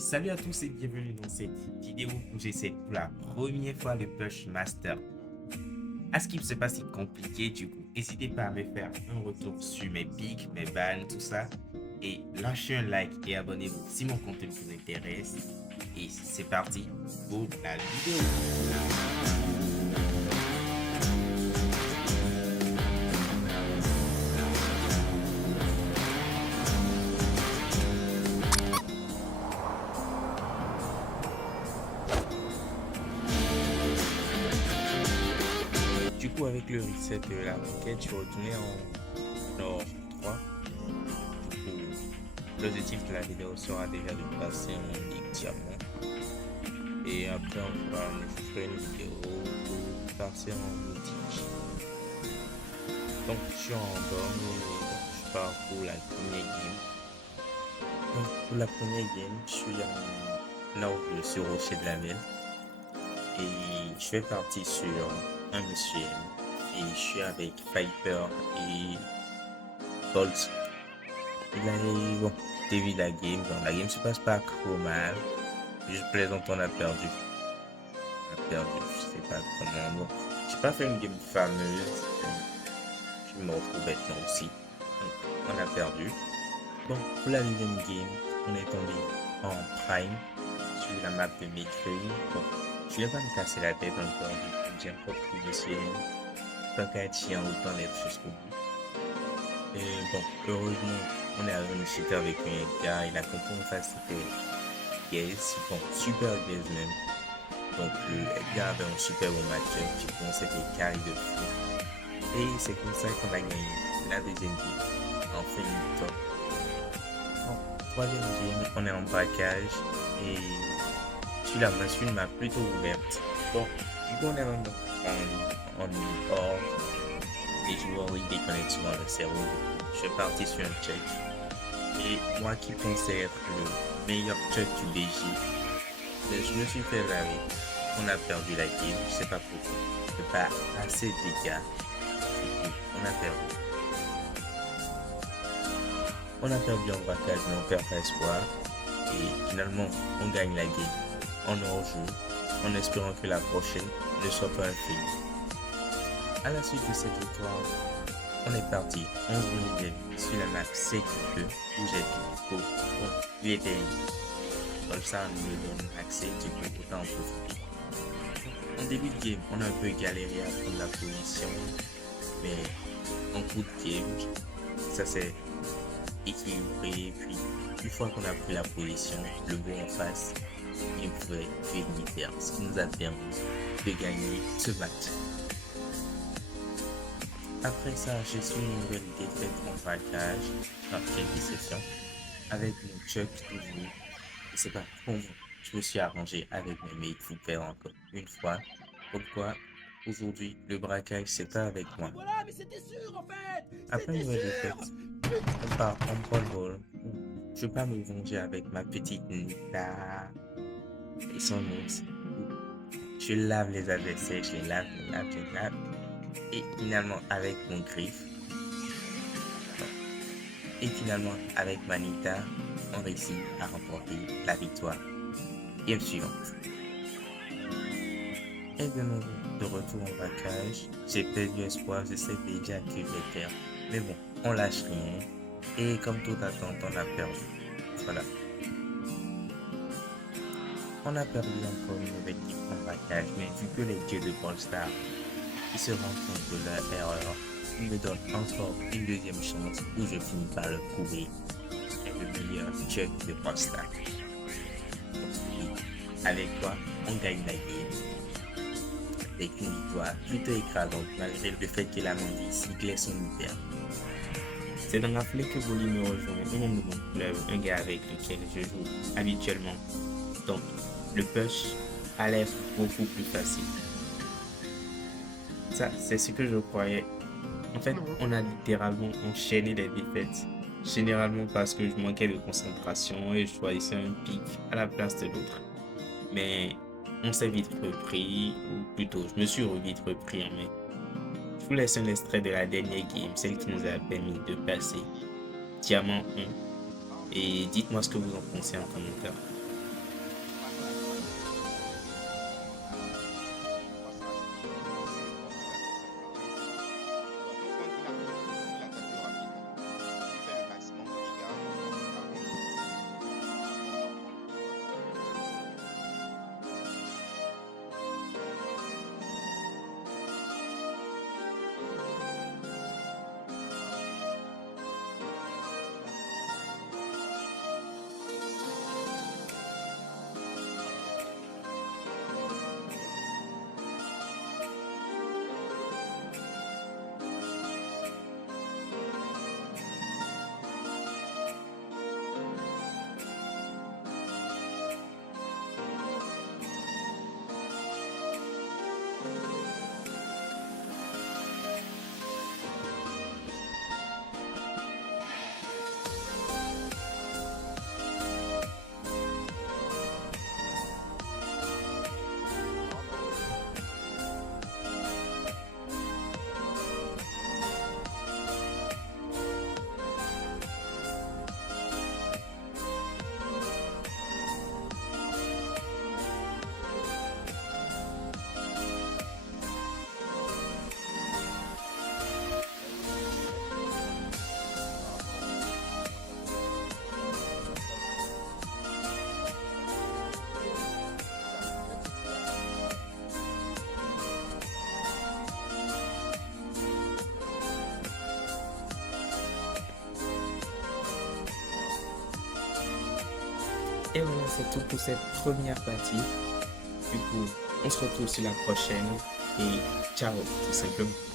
Salut à tous et bienvenue dans cette vidéo où j'essaie pour la première fois le Push Master. À ce qui se passe c'est compliqué, du coup, n'hésitez pas à me faire un retour sur mes pics, mes bans, tout ça. Et lâchez un like et abonnez-vous si mon contenu vous intéresse. Et c'est parti pour la vidéo. Du coup, avec le reset de la roquette, je suis retourné en Nord 3. Du coup, l'objectif de la vidéo sera déjà de passer en Ligue Diamant. Et après, je ferai une vidéo pour passer en boutique. Donc, je suis en borne et je pars pour la première game. Donc, pour la première game, je suis en Nord sur Rocher de la Ville. Et je fais partie sur un monsieur et je suis avec Piper et Bolt. Il a bon, début de la game, donc la game se passe pas trop mal. Juste plaisant, on a perdu. Je sais pas comment. Bon, j'ai pas fait une game fameuse. Je me retrouve maintenant aussi. Donc, on a perdu. Bon, pour la deuxième game, on est tombé en prime sur la map de Midfield. Bon, je vais pas me casser la tête encore du coup, j'ai encore pris le ciel. Pas qu'à être chiant autant d'être jusqu'au bout. Et bon, heureusement, on est arrivé à avec un gars, il a compris en face c'était Gaze, bon, super Gaze même. Donc le gars avait un super bon match, du coup on s'était carré de fou. Et c'est comme ça qu'on a gagné la deuxième game. En fait, une top. En troisième game, on est en braquage et celui-là m'a plutôt ouverte. Bon, du coup on est en hors. Les joueurs ils déconnectent souvent le cerveau. Je suis parti sur un check. Et moi qui pensais être le meilleur check du BJ, je me suis fait laver. On a perdu la game, je sais pas pourquoi. Pas assez de dégâts. On a perdu. On a perdu en braquage, mais on perd pas espoir. Et finalement, on gagne la game en hors-jeu, en espérant que la prochaine ne soit pas un fail. À la suite de cette victoire, on est parti 11 minutes sur la map CQ2 où j'ai tout. Bon, il était comme ça, on nous donne accès, du coup, autant en profiter. En début de game, on a un peu galéré à prendre la position, mais en coup de game, ça s'est équilibré. Puis, une fois qu'on a pris la position, le bon en face, il pouvait finir faire, ce qui nous a permis de gagner ce match. Après ça, j'ai suivi une nouvelle défaite en braquage, par quelques sessions, avec mon Chuck toujours. Je sais pas comment je me suis arrangé avec mes mates pour faire encore une fois. Pourquoi aujourd'hui le braquage c'est pas avec moi. Voilà, mais c'était sûr en fait. Après une nouvelle défaite, on part en ball. Je vais pas me venger avec ma petite Nita et son mousse. Je lave les adversaires, je les lave. Et finalement avec mon griffe. Et finalement avec Manita, on réussit à remporter la victoire. Game suivante. Et de nouveau, de retour en braquage, j'ai perdu espoir, je sais déjà que je vais perdre. Mais bon, on lâche rien. Et comme toute attente, on a perdu. Voilà. On a perdu encore une nouvelle équipe en braquage, mais vu que les dieux de Polestar, ils se rendent compte de leur erreur, ils me donnent encore une deuxième chance où je finis par le prouver. Et le meilleur check de Polestar. Avec quoi on gagne la game. Avec une victoire plutôt écrasante malgré le fait que la Namibie cyclait son hiver. C'est dans la foulée que Voli me rejoint un membre de mon club, un gars avec lequel je joue habituellement. Donc, le push a l'air beaucoup plus facile. Ça, c'est ce que je croyais. En fait, on a littéralement enchaîné les défaites. Généralement parce que je manquais de concentration et je choisissais un pic à la place de l'autre. Mais on s'est vite repris, ou plutôt, je me suis vite repris en main. Je vous laisse un extrait de la dernière game, celle qui nous a permis de passer Diamant 1. Et dites-moi ce que vous en pensez en commentaire. Et voilà, c'est tout pour cette première partie. Du coup, on se retrouve sur la prochaine et ciao, tout simplement.